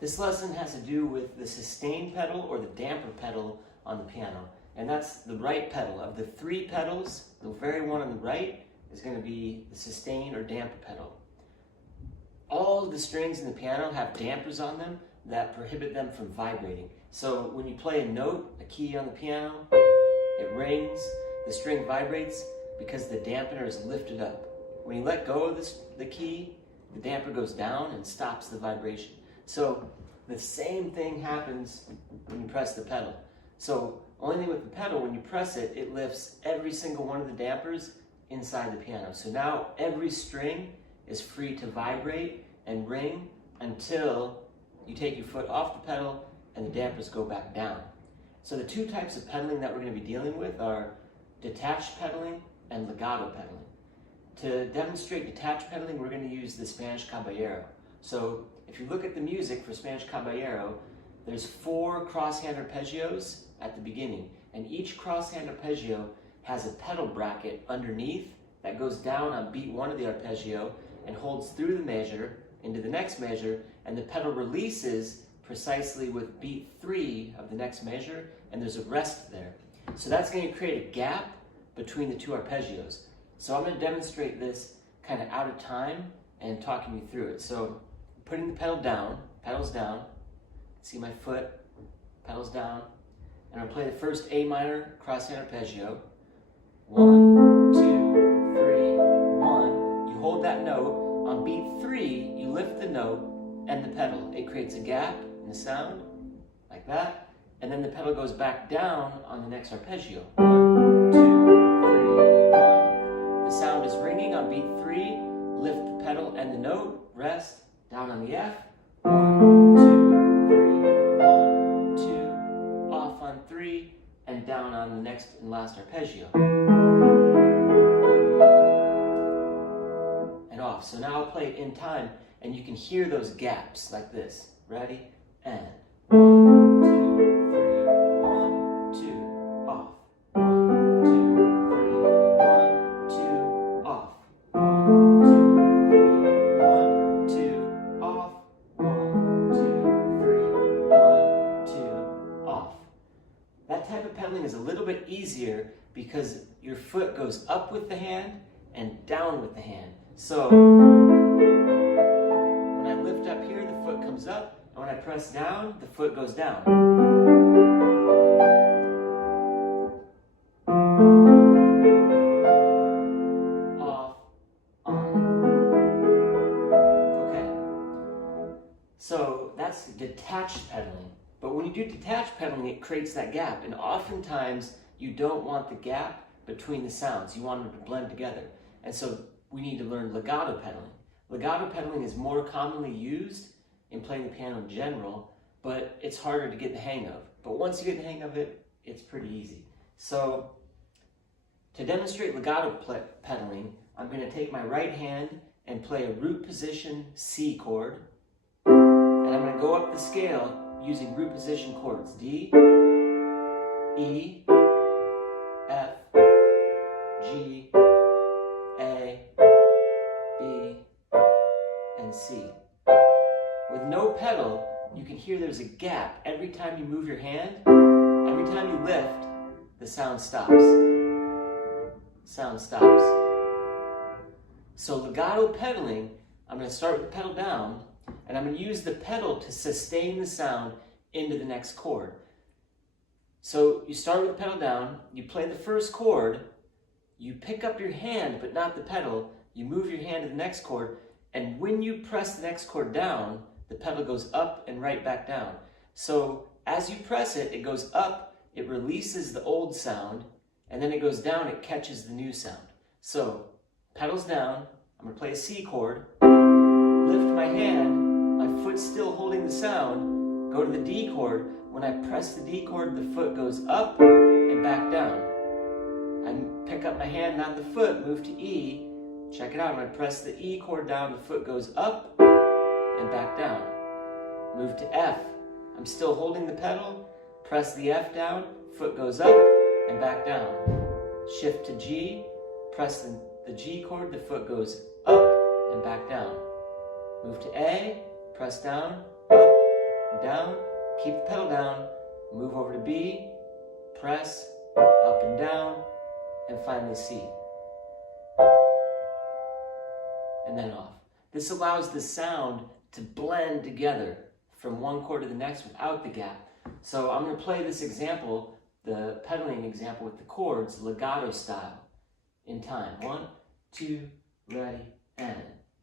This lesson has to do with the sustain pedal or the damper pedal on the piano. And that's the right pedal. Of the three pedals, the very one on the right is going to be the sustain or damper pedal. All of the strings in the piano have dampers on them that prohibit them from vibrating. So when you play a note, a key on the piano, it rings, the string vibrates because the dampener is lifted up. When you let go of the key, the damper goes down and stops the vibration. So the same thing happens when you press the pedal. So only thing with the pedal, when you press it, it lifts every single one of the dampers inside the piano. So now every string is free to vibrate and ring until you take your foot off the pedal and the dampers go back down. So the two types of pedaling that we're going to be dealing with are detached pedaling and legato pedaling. To demonstrate detached pedaling, we're going to use the Spanish Caballero. So if you look at the music for Spanish Caballero, there's 4 crosshand arpeggios at the beginning, and each crosshand arpeggio has a pedal bracket underneath that goes down on beat 1 of the arpeggio and holds through the measure into the next measure, and the pedal releases precisely with beat 3 of the next measure, and there's a rest there. So that's going to create a gap between the 2 arpeggios. So I'm going to demonstrate this kind of out of time and talking you through it. So putting the pedals down, see my foot, pedals down, and I'll play the first A minor crosshand arpeggio. 1, 2, 3, 1. You hold that note. On beat 3, you lift the note and the pedal. It creates a gap in the sound, like that, and then the pedal goes back down on the next arpeggio. 1, 2, 3, 1. The sound is ringing on beat 3, lift the pedal and the note, rest, down on the F. 1, 2, 3, 1, 2, off on 3, and down on the next and last arpeggio. And off. So now I'll play it in time, and you can hear those gaps like this. Ready? And 1, 2, 3, 1, 2, off. 1, 2, 3, 1, 2, off. 1, 2, 3, 1, 2, off. 1, 2, 3, 1, 2, off. That type of pedaling is a little bit easier because your foot goes up with the hand and down with the hand. So when I lift up here, the foot comes up, and when I press down, the foot goes down. Off, on. Okay. So that's detached pedaling. But when you do detached pedaling, it creates that gap, and oftentimes you don't want the gap between the sounds. You want them to blend together. And so we need to learn legato pedaling. Legato pedaling is more commonly used in playing the piano in general, but it's harder to get the hang of. But once you get the hang of it, it's pretty easy. So to demonstrate legato pedaling, I'm going to take my right hand and play a root position C chord, and I'm going to go up the scale using root position chords: D, E, F, G, A, B, and C. With no pedal, you can hear there's a gap. Every time you move your hand, every time you lift, the sound stops. Sound stops. So legato pedaling, I'm going to start with the pedal down, and I'm going to use the pedal to sustain the sound into the next chord. So you start with the pedal down, you play the first chord, you pick up your hand but not the pedal, you move your hand to the next chord, and when you press the next chord down, the pedal goes up and right back down. So as you press it, it goes up, it releases the old sound, and then it goes down, it catches the new sound. So pedals down, I'm going to play a C chord, lift my hand, my foot's still holding the sound, go to the D chord. When I press the D chord, the foot goes up and back down. I pick up my hand, not the foot, move to E. Check it out, when I press the E chord down, the foot goes up and back down. Move to F. I'm still holding the pedal, press the F down, foot goes up and back down. Shift to G, press the G chord, the foot goes up and back down. Move to A, press down, up, down, keep the pedal down, move over to B, press, up and down, and finally C. And then off. This allows the sound to blend together from one chord to the next without the gap. So I'm going to play this example, the pedaling example with the chords, legato style, in time. 1, 2, ready, and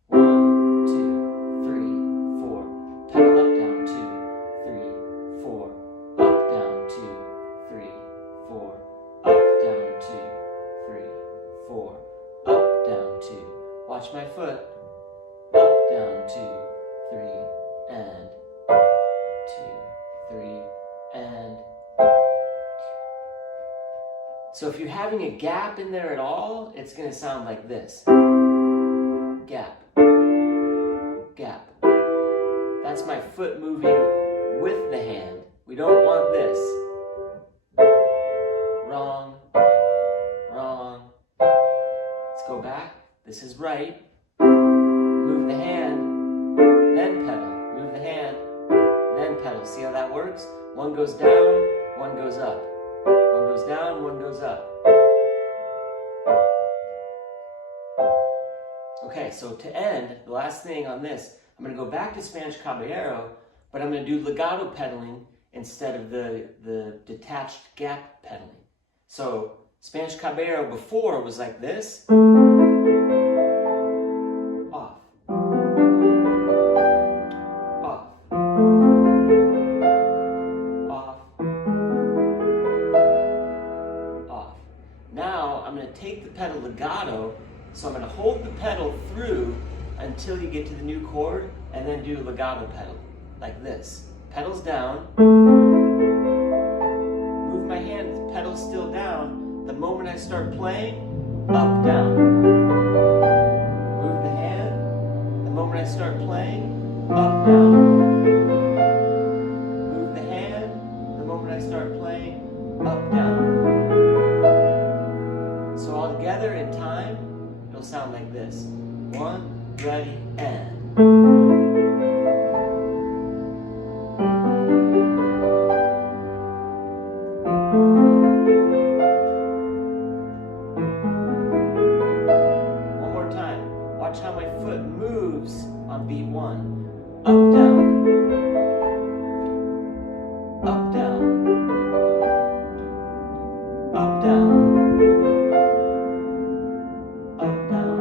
1, 2, 3, 4. Pedal up, down, 2, 3, 4. Up, down, 2, 3, 4. Up, down, 2, 3, 4. Up, down, 2. Watch my foot. Up, down, 2, 3, and 2, 3, and. So if you're having a gap in there at all, it's going to sound like this. Gap. Gap. That's my foot moving with the hand. We don't want this. Wrong. Wrong. Let's go back. This is right. Move the hand, then pedal. Move the hand, then pedal. See how that works? One goes down, one goes up. One goes down, one goes up. Okay, so to end, the last thing on this, I'm going to go back to Spanish Caballero, but I'm going to do legato pedaling instead of the detached gap pedaling. So Spanish Caballero before was like this. Off. Off. Off. Off. Now I'm going to take the pedal legato, so I'm going to hold the pedal through until you get to the new chord, and then do legato pedal, like this. Pedals down. Move my hand, the pedal's still down. The moment I start playing, up, down. Move the hand. The moment I start playing, up, down. Move the hand. The moment I start playing, up, down. So all together in time, it'll sound like this. 1, ready, and. One more time. Watch how my foot moves on beat 1. Up, down. Up, down. Up, down. Up, down.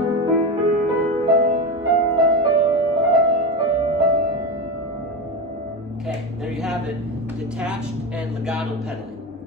Okay, there you have it. Detached and legato pedaling.